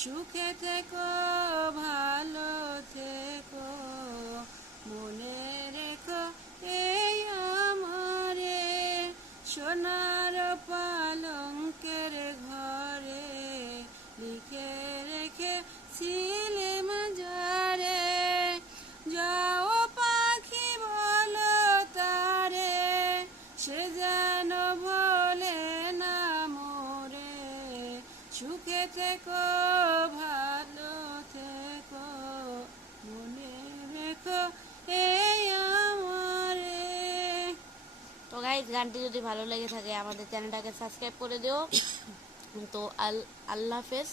সুখে থেকো ভালো থেকো মনে রেখো এই আমারে সোনার পালঙ্কের ঘরে লিখে রেখেছিলে মাঝারে যাও পাখি বলো তারে সে যেন বলে না মোরে সুখে থেকো ভালো থেকো মনে রেখো এই আমারে। তো গাইস, গানটি যদি ভালো লেগে থাকে আমাদের চ্যানেলটাকে সাবস্ক্রাইব করে দিও। তো আল্লাহ হাফেজ।